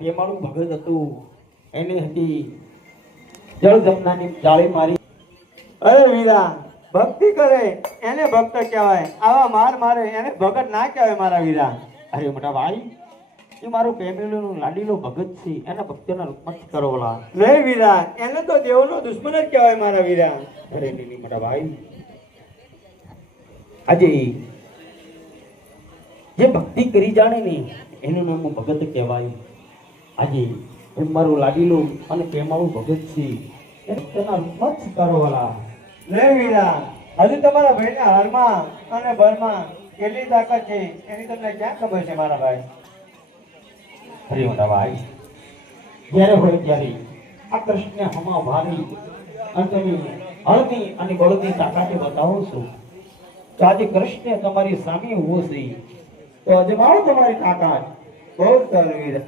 બેમાળું ભગત હતું એને હતી જળ જમનાની જાળી મારી. અરે વીરા, ભક્તિ કરે એને ભક્ત કહેવાય, આવા માર મારે એને ભગત ના કહેવાય મારા વીરા. અરે મોટા ભાઈ, એ મારો પ્રેમીલો લાડીલો ભગત છે, એના ભક્તોના રૂપમાં કરો ઓલા. નહીં વીરા, એને તો દેવનો દુશ્મન જ કહેવાય મારા વીરા. અરે નહીં મોટા ભાઈ, આજે જે ભક્તિ કરી જાણે ને એનું નામ ભગત કહેવાય. આજે મારું લાડીલું અને પ્રેમાળું ભગત છે, એને તેના રૂપમાં જ સ્વીકારો વાલા. નહીં વીરા, હજુ તમારા ભાઈના હારમાં અને બરમાં કેટલી તાકાત છે એની તમને ક્યાં ખબર છે મારા ભાઈ? અરે મોટા ભાઈ, જ્યારે હોય ત્યારે આ કૃષ્ણને હમા ભારી અને તમે હળની અને બળદની તાકાતે બતાવો છો, તો આજે કૃષ્ણ તમારી સામે ઉભો છે, તો અજમાવો તમારી તાકાત. બહુ સારું વીરા.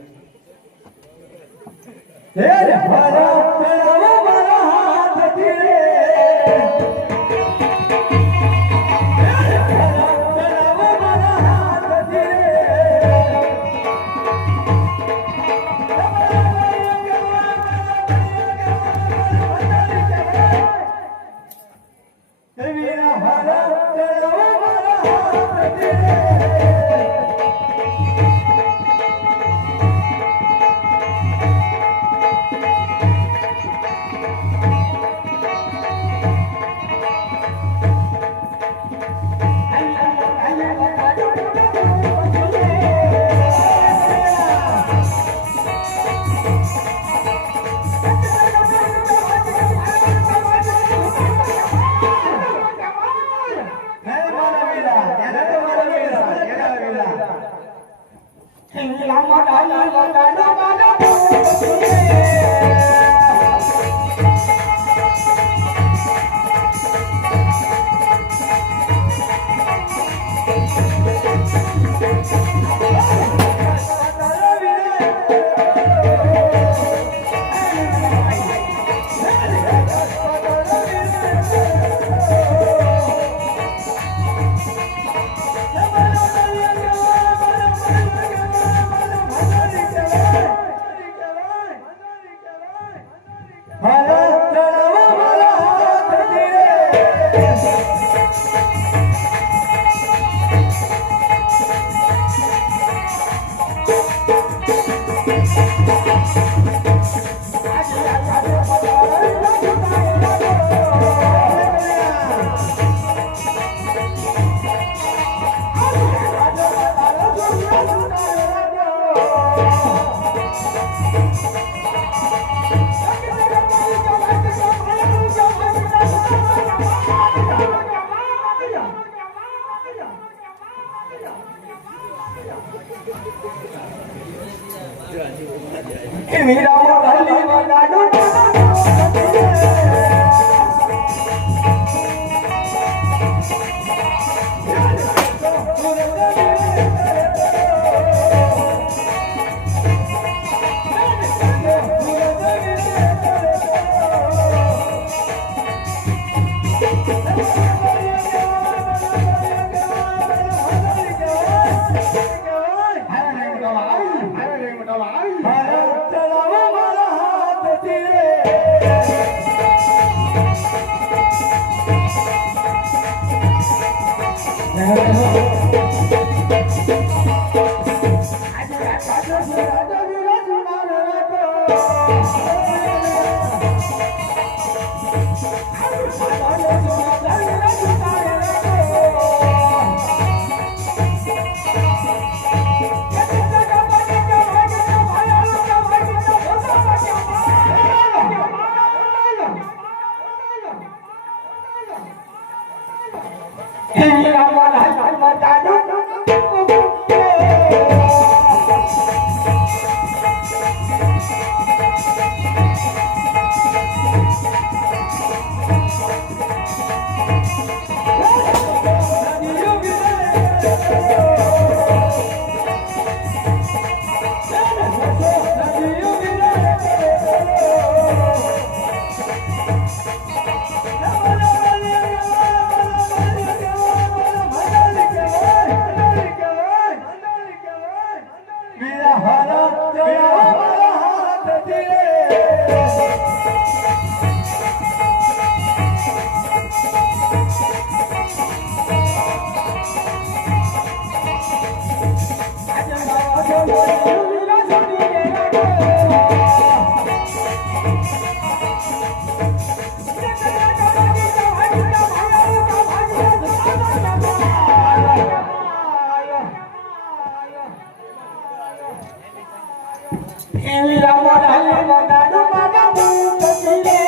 એવી રામો ડાલે મોટાડું મારા ભૂત ચલે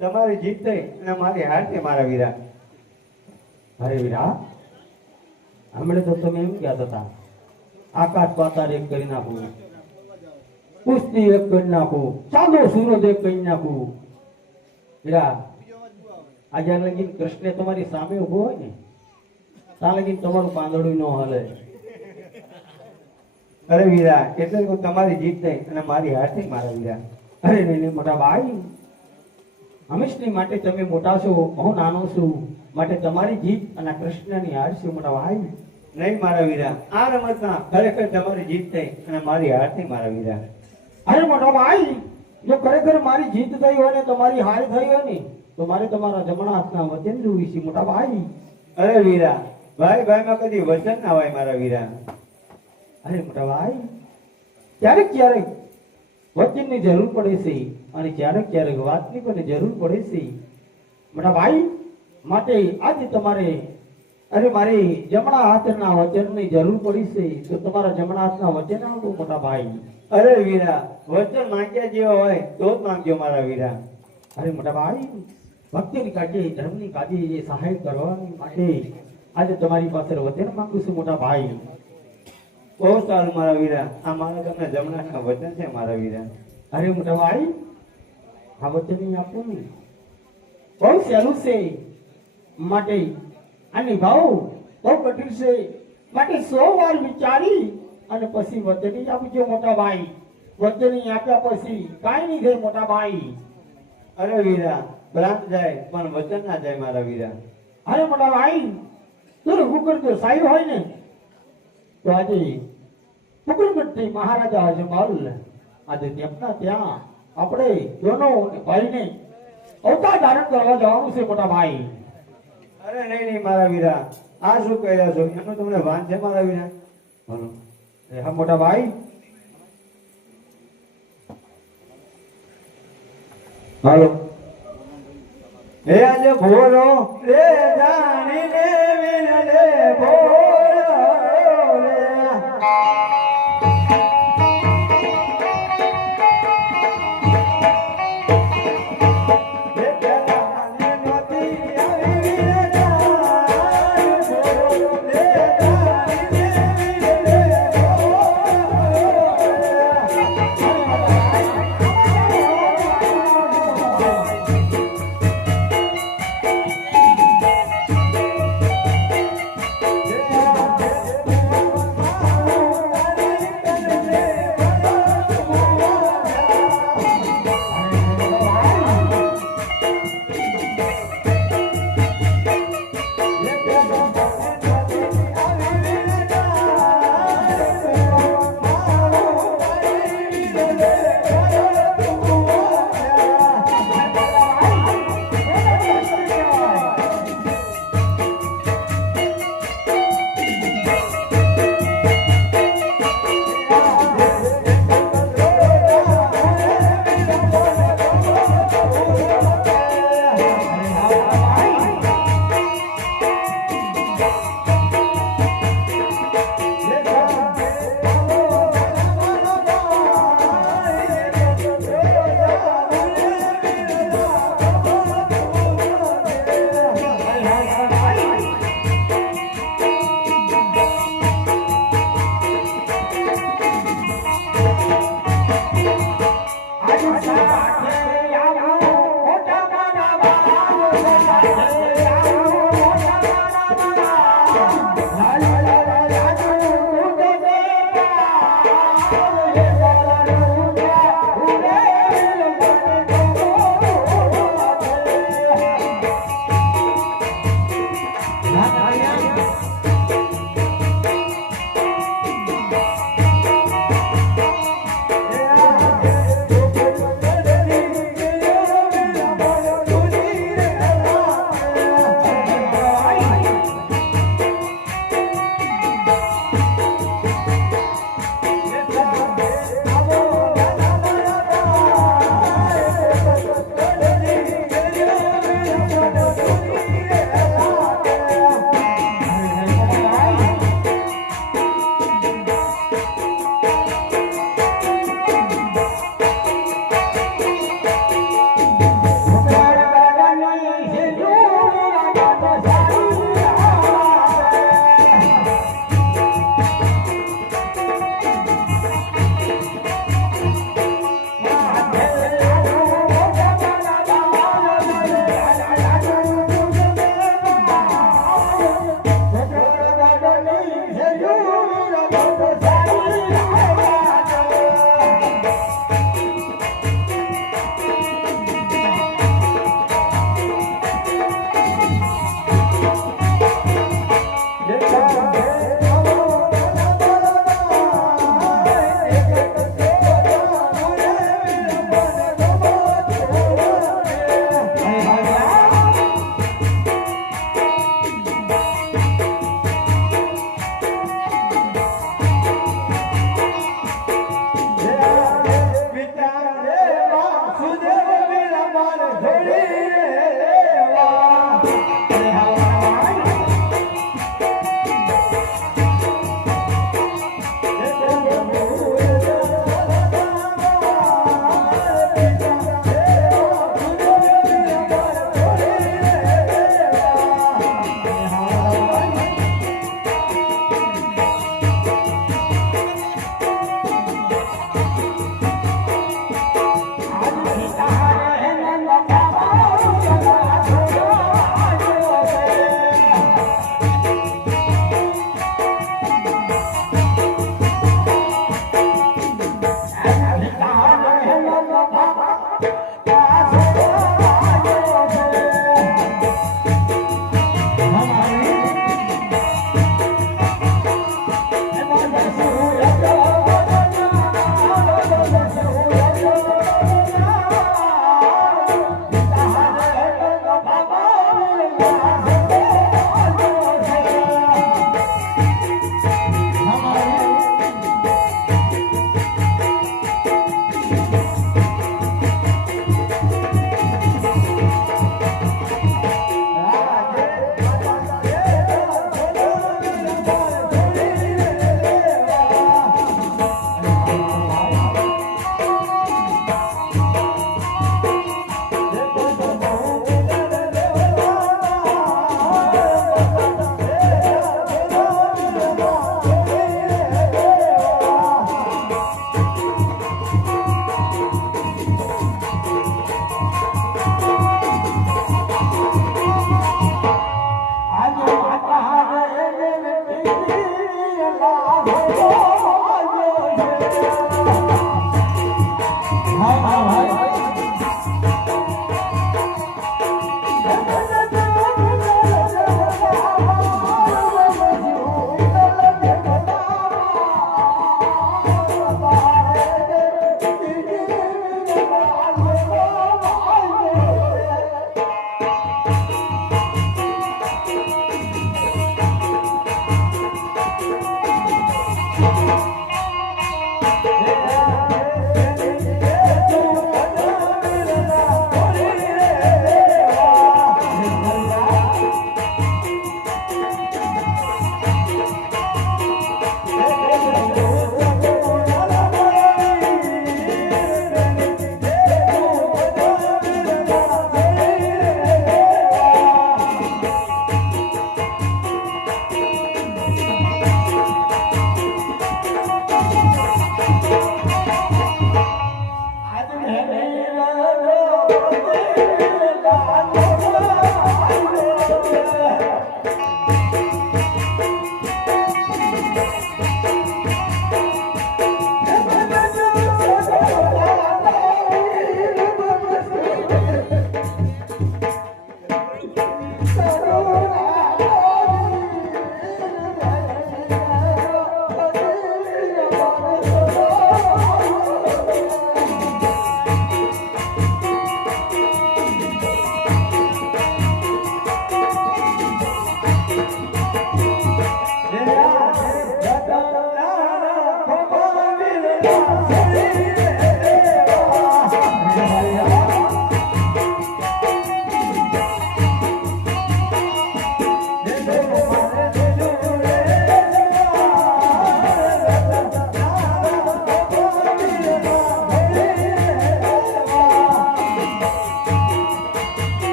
તમારી જીત થઈ અને મારી હાર થઈ મારા વીરા. અરે વીરા, હમણાં તો તમે એમ કહેતા હતા આકાશ પાતાળ એક કરી નાખું, કુસ્તી એક કરી નાખું, ચાંદો સૂરજ એક કરી નાખું. વીરા, આજે લગીન કૃષ્ણ તમારી સામે ઉભો હોય ને ત્યાં લગીન તમારું પાંદડું ન હલે. અરે વીરા, એટલે તો તમારી જીત થઈ અને મારી હાર થઈ મારા વીરા. અરે નહીં મોટા ભાઈ, હંમેશની માટે તમે મોટા છો, હું નાનો છું, માટે તમારી જીત અને કૃષ્ણની હાર છે મોટા ભાઈ. નહીં મારા વીરા, આ રમતમાં ખરેખર તમારી જીત થઈ અને મારી હાર થઈ મારા વીરા. અરે મોટા ભાઈ, જો ખરેખર મારી જીત થઈ હોય ને તમારી હાર થઈ હોય ને તો મારે તમારા જમણા હાથના વચન જોવી છે મોટા ભાઈ. અરે વીરા, ભાઈ ભાઈમાં કદી વચન ના હોય મારા વીરા. અરે મોટા ભાઈ, ક્યારેક ક્યારેક વચનની જરૂર પડે છે અને ક્યારેક ક્યારેક વાતની પણ જરૂર પડે છે મોટા ભાઈ. માટે આજે તમારે મારી જમણા હાથના વચનની જરૂર પડી છે તો તમારા જમણા હાથના વચન આપો મોટા ભાઈ. અરે વીરા, વચન માંગ્યા જેવો હોય તો જ માંગજો મારા વીરા. અરે મોટા ભાઈ, ભક્તિની કાજે, ધર્મની કાજે એ સહાય કરવાની માટે આજે તમારી પાસે વચન માંગુ છું મોટા ભાઈ. બહુ સારું મારા વીરા, આ મારા તમને જમણા વચન છે મારા વીરા. અરે મોટા ભાઈ, આ વચન આપવું ને બહુ સહેલું છે, માટે આ નિભાવવું બહુ કઠિન છે, માટે 100 વાર વિચારી અને પછી વચન આપજો મોટા ભાઈ. વચન આપ્યા પછી કાંઈ નહીં થાય મોટા ભાઈ. અરે વીરા, પ્રાણ જાય પણ વચન ના જાય મારા વીરા. અરે મોટા ભાઈ, તું હુકર જો સાહેબ હોય ને તો આજે હુકરમથી મહારાજા અજમલ આજે તેમના ત્યાં આપણે દોનો ભાઈને અવતાર ધારણ કરવા જવાનું છે મોટા ભાઈ. અરે નહીં નહીં મારા વીરા, આ શું કહી રહ્યા છો? એનું તમને ભાન છે મારા વીરા? બોલો. હા મોટા ભાઈ. હાલો. હે આજે ભોરો રે જાણીને વિનલે ભોરો રે.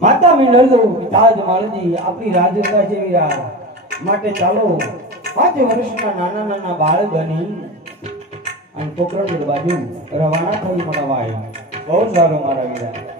માતા મિલન તાજ માળજી આપણી રાજતા છે વીરા માટે ચાલો 5 વર્ષના નાના નાના બાળ બની અને પોકરણની બાજુ રવાના થઈ મોટા ભાઈ બહુ સારું મારા વીરા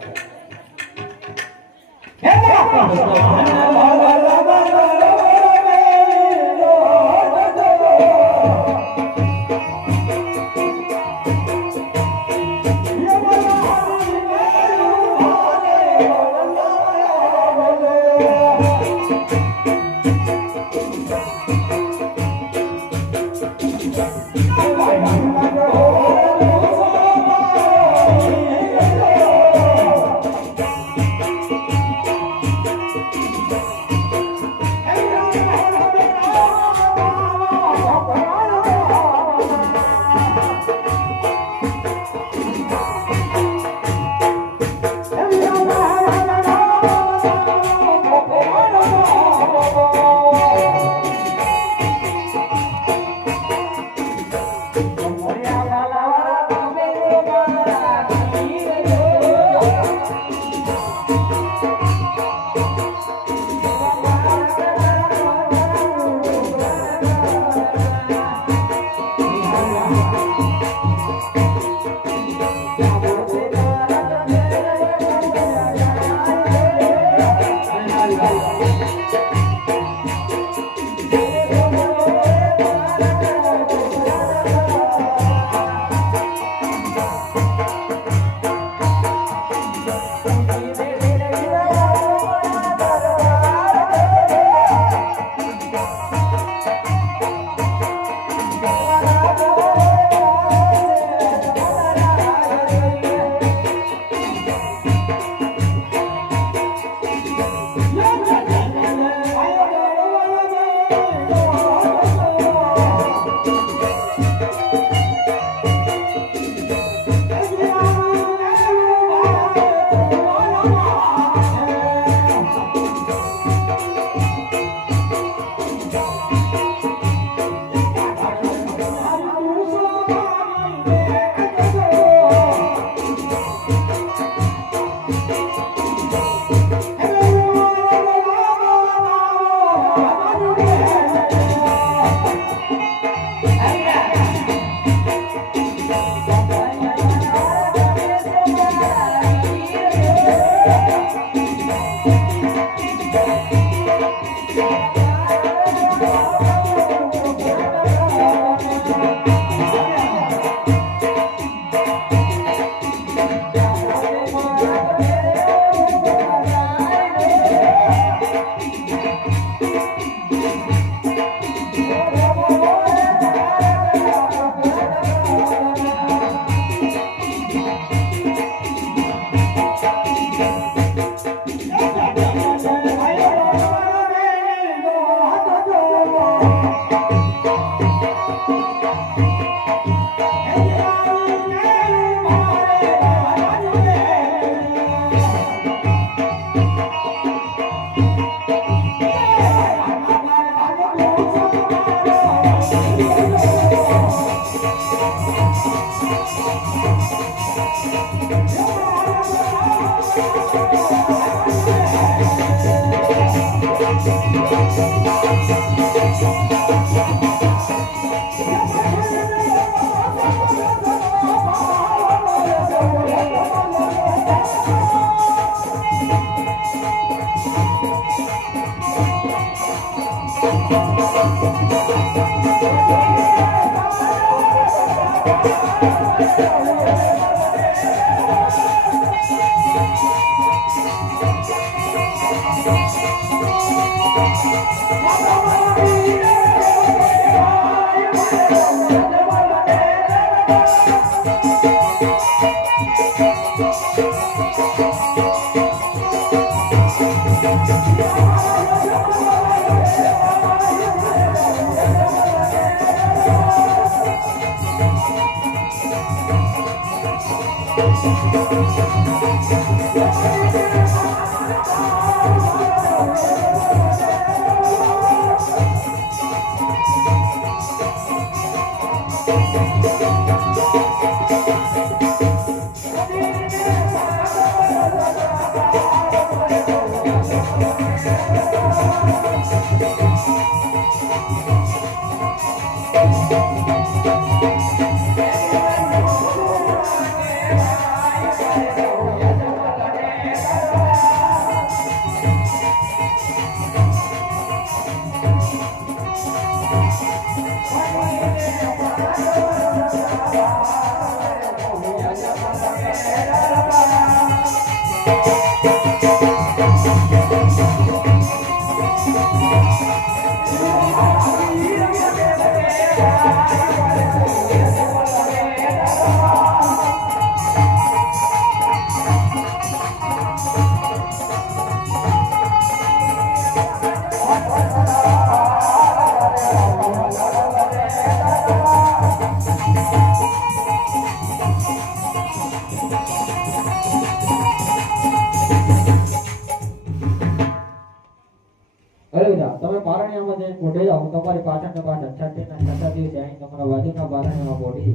તમે પારણિયામાં જઈને મોઢે જાઓ તમારી પાછળના બાદ અક્ષાતીના છઠ્ઠા દિવસે અહીં તમારા બાજુના પારણિયામાં બોડી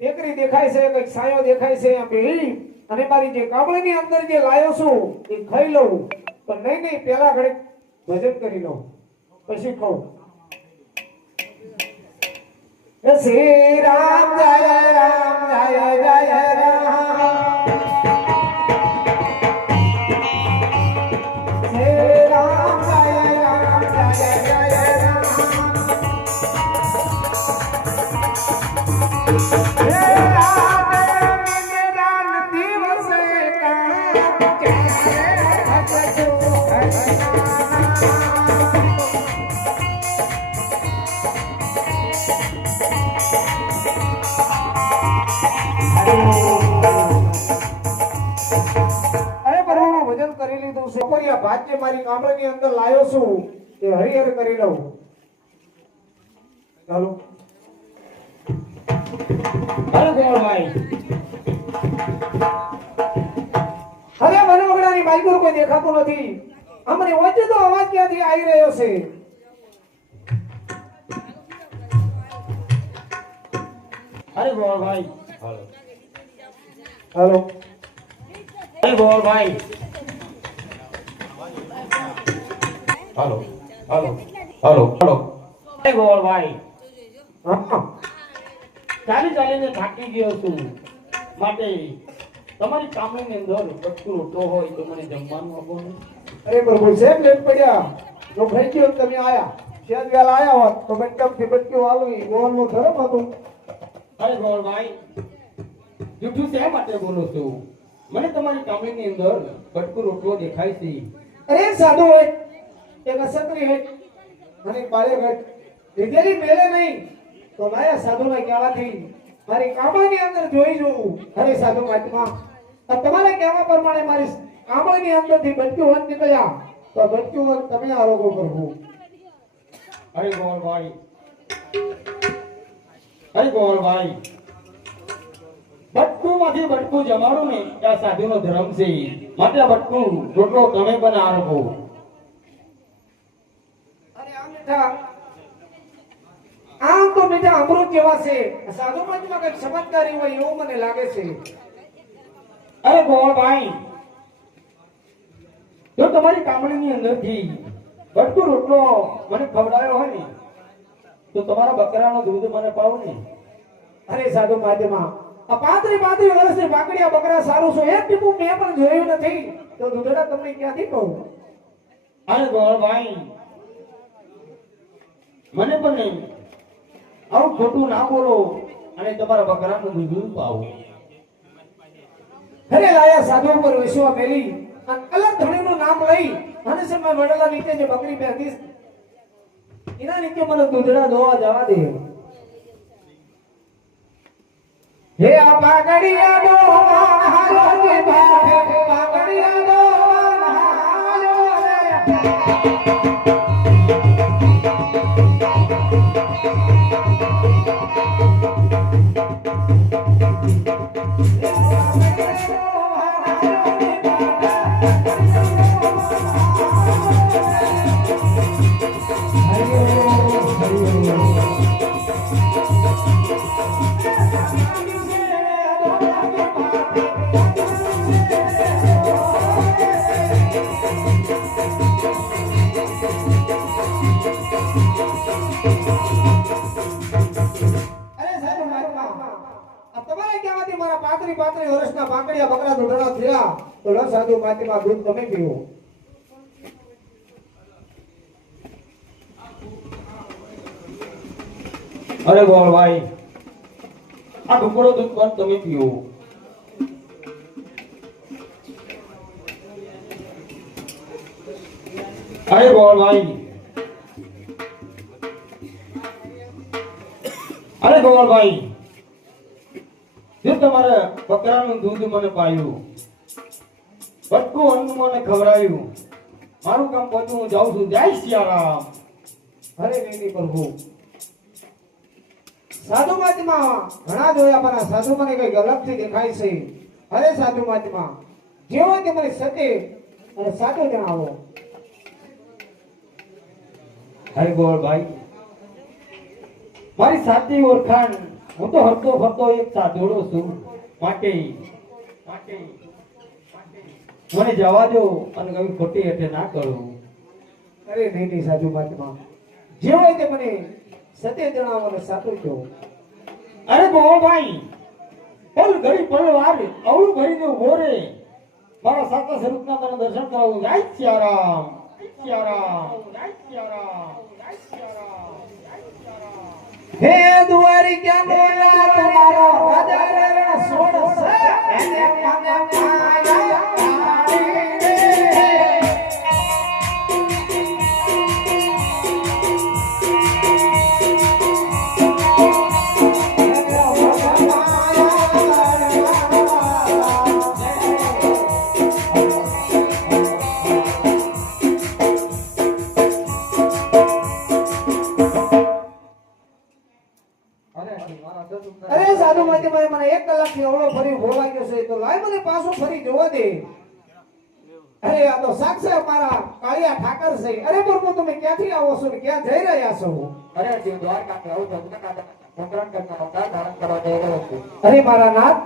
એકરી દેખાય છે કઈક સાયો દેખાય છે આ બેહી અને મારી જે કામળીની અંદર જે લાયો છું એ ખાઈ લઉં પણ નહીં પેલા ઘડીક ભજન કરી લઉં પછી ખાઉં શ્રી રામ જય રામ જય જય રામ શ્રી રામ જય રામ જય જય રામ ભજન કરી લીધું છે ભાગ્ય મારી કામળની અંદર લાયો છું એ હરિહર કરી લઉં ચાલો અરે ગોળભાઈ અરે મનોગણાની બાઈકર કોઈ દેખાતું નથી અમને વચ્ચે તો અવાજ ક્યાંથી આવી રહ્યો છે અરે ગોળભાઈ હાલો અરે ગોળભાઈ હાલો હાલો હાલો હાલો અરે ગોળભાઈ હા ચાલી ચાલીને થાકી ગયો છું માટે તમારી કામની અંદર વસ્તુ રોટલો હોય તો મને જમવાનું આપો ને અરે પ્રભુ સેમ લેટ પડ્યા જો ભાઈ ગયો તમે આયા શેર વેલા આયા હોત તો બેટમ થી બટક્યો આલું ગોળનું ધરમ હતું અરે ગોળભાઈ જૂઠું શા માટે બોલો છો મને તમારી કામની અંદર બટકું રોટલો દેખાય છે અરે સાધુ હોય એક અસત્રી હોય અને પાલે ઘટ લીધેલી મેલે નહીં તો લાયા સાધુના કહેવાથી મારી કામની અંદર જોઈ જોઉં અરે સાધુ મહાત્મા તમારા કહેવા પ્રમાણે મારી કામની અંદરથી બટક્યું વંત નીકળ્યા તો બટક્યું વંત તમે આરોગો પ્રભુ અરે ગોળભાઈ અરે ગોળભાઈ બટકુમાંથી બટકું જમાડું ને આ સાધુનો ધર્મ છે. માટે આ બટકું રોટલો તમે પણ આરંભો. અરે આ મીઠા આમ તો મીઠા અમૃત જેવા છે. સાધુ મહાત્મા કઈક ચમત્કારી હોય એવું મને લાગે છે. અરે ગોળભાઈ, જો તમારી કામણીની અંદરથી બટકું રોટલો મને ખવડાવ્યો હોય ને તો તમારા બકરાનું દૂધ મને પાવ ને. અરે સાધુ મહાત્મા આ 35 વર્ષની પાકડિયા બકરા સારું છે. એક ટીપું મેં પણ જોયું નથી તો દૂધડા તમને ક્યાંથી કહું? અરે ગોળભાઈ, મને પણ નહીં આવું ખોટું ના બોલો અને તમારા બકરાનું દૂધ પાવો. અરે લાયા સાધુ ઉપર વિશ્વા મેલી અને અલગ ધણીનું નામ લઈ અને સમય વડલા નીચે જે બકરી બેઠી એના નીચે મને દૂધડા દોવા જવા દે. હે આ પાકડિયા દોવા હાલો જે ભાગે પાકડિયા દોવા હાલો રે. મારા 35 વર્ષના પાકડિયા બકરા દૂધડા થયા તો લો સાધુ માટીમાં દૂધ તમે પીવો. અરે ગોળભાઈ, આ ઢુકડો દૂધ પણ તમે પીવો. અરે ગોળભાઈ, અરે ગોળભાઈ, જો તમારે બકરાનું દૂધ મને પાયું, બટકું અન્ન મને ખવડાયું, મારું કામ પતું હું જાઉં છું. જય સિયારામ. અરે નહીં પ્રભુ, સાધુ મહાત્મા ઘણા જોયા પણ આ સાધુ મને કઈ અલગથી દેખાય છે. અરે સાધુ મહાત્મા જેવો તે મને સત્ય અને સાચું જણાવો. અરે ગોળભાઈ, મારી સાચી ઓળખાણ હું તો હરતો ફરતો એક સાધુડો છું. માટે મને જવા દો અને કઈ ખોટી હેઠે ના કરું. અરે નહીં સાધુ મહાત્મા જેવો તે મને સત્ય જણાવો અને સાચું કહો. અરે ગોળભાઈ, પલ ઘડી પલ વાર અવળું ભરીને ઉભો રે, મારા સાચા સ્વરૂપના તને દર્શન કરાવું. જય સિયારામ, જય સિયારામ, જય સિયારામ, જય સિયારામ, જય સિયારામ. હે દ્વારિકા બોલા તમારો રાજા રણ સોડ છે એને માયા કાઢી રે. અરે સાધુ મહાત્મા મને 1 કલાકથી અવળો ફરી ભોલાઈ ગયો છે તો લાય મને પાછો ફરી જોવા દે. અરે આ તો સાક્ષાત મારા કાળિયા ઠાકર છે. અરે પ્રભુ તમે ક્યાંથી આવો છો ને ક્યાં જઈ રહ્યા છો? અરે જીવ દ્વારકા કે આવું ભજન કાઢે મુદ્રણ કરતા અવતાર ધારણ કરવા જઈ રહ્યો છું. અરે મારા નાથ,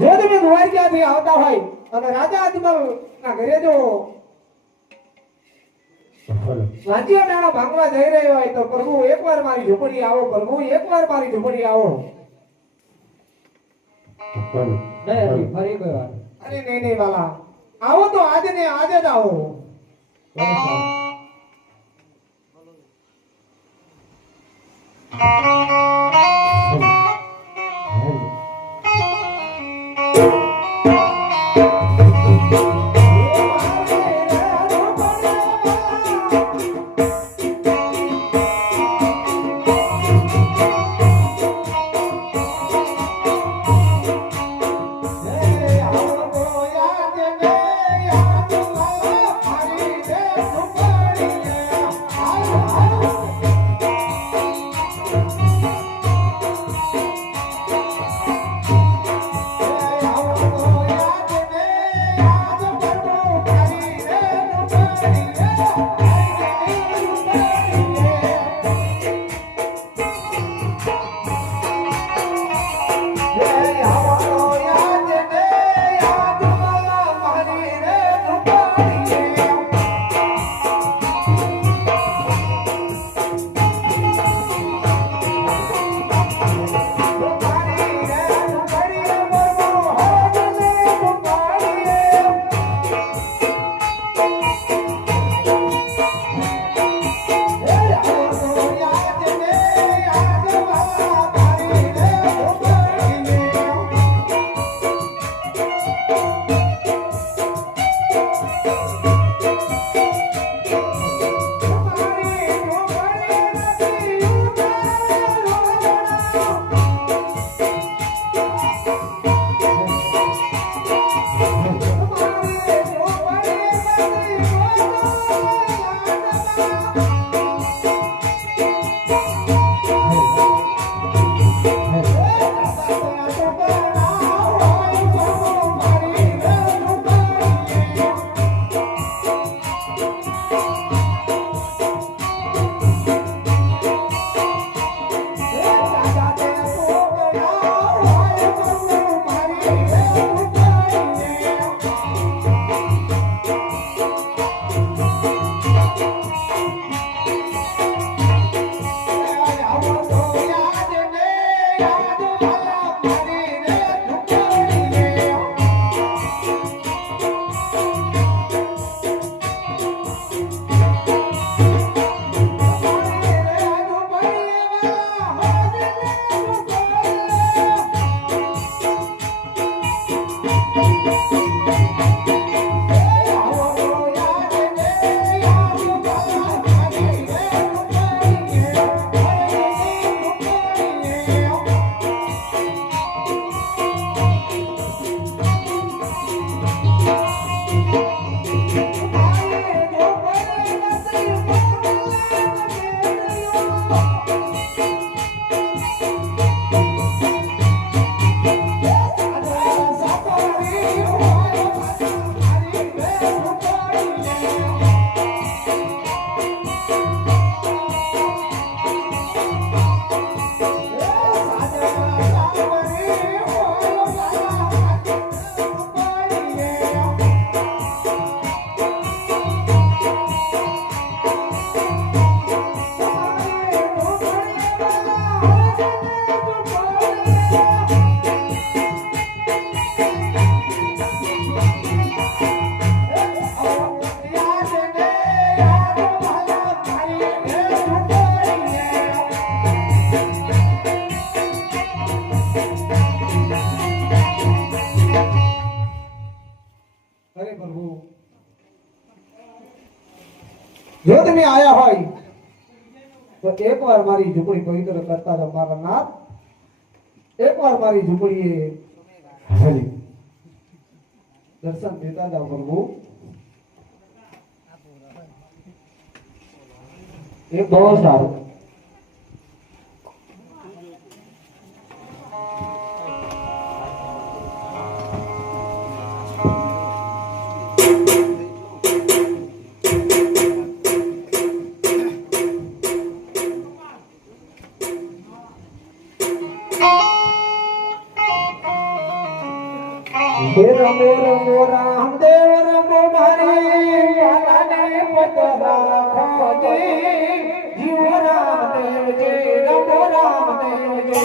જો તમે દ્વારકાથી આવતા હોય અને રાજા અજમલ ના ઘરે જો રાજ્ય નાણા ભાંગવા જઈ રહ્યો હોય તો પ્રભુ એકવાર મારી ઝૂંપડી આવો. પ્રભુ એકવાર મારી ઝૂંપડી આવો. નહીં હજી ફરી કોઈ વાર. અરે નહીં વાલા, આવો તો આજે ને આજે જ આવો. જો તમે આયા હોય તો એકવાર મારી ઝૂંપડી પવિત્ર કરતા જાઓ મારા નાથ. એકવાર મારી ઝૂંપડીએ હાલી દર્શન દેતા જાઓ પ્રભુ. એક બહુ સારું. હે રમો રમો રામદેવ રમો મારી વાલાને પતરા ખોજે. જીવ રામદેવ જે રમો રામદેવ જે.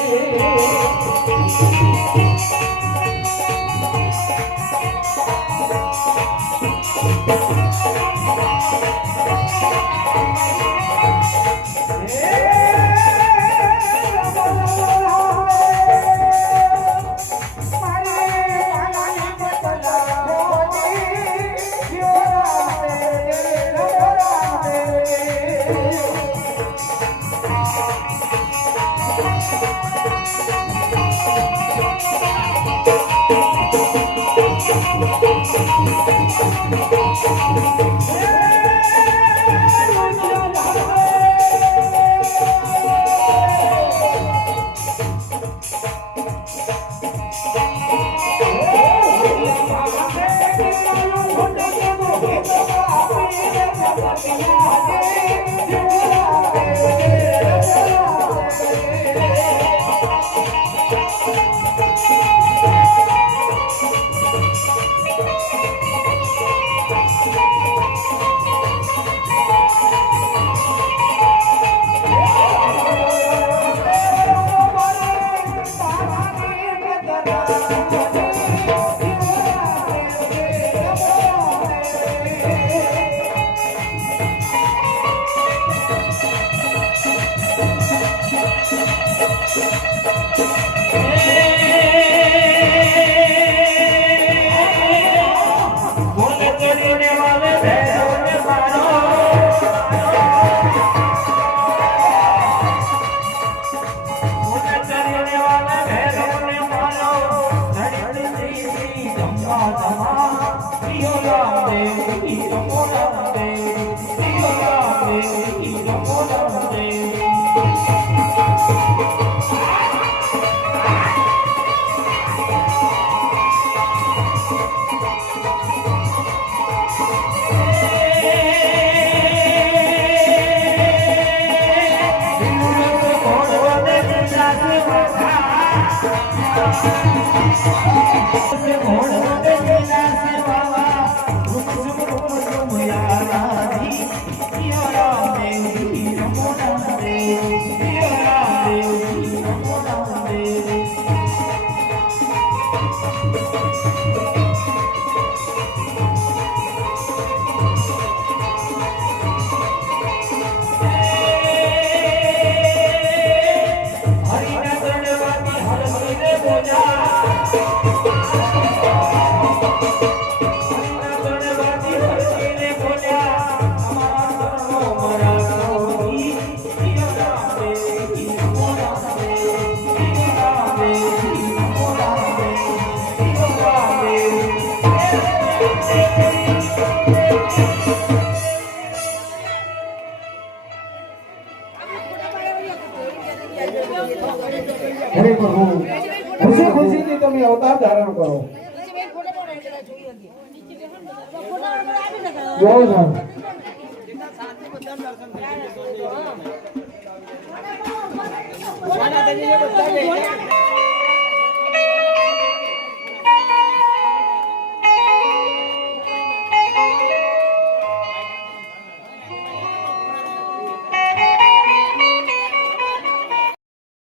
હરે પ્રભુ ખુશી ખુશીથી તમે અવતાર ધારણ કરો. જય રામ. બધા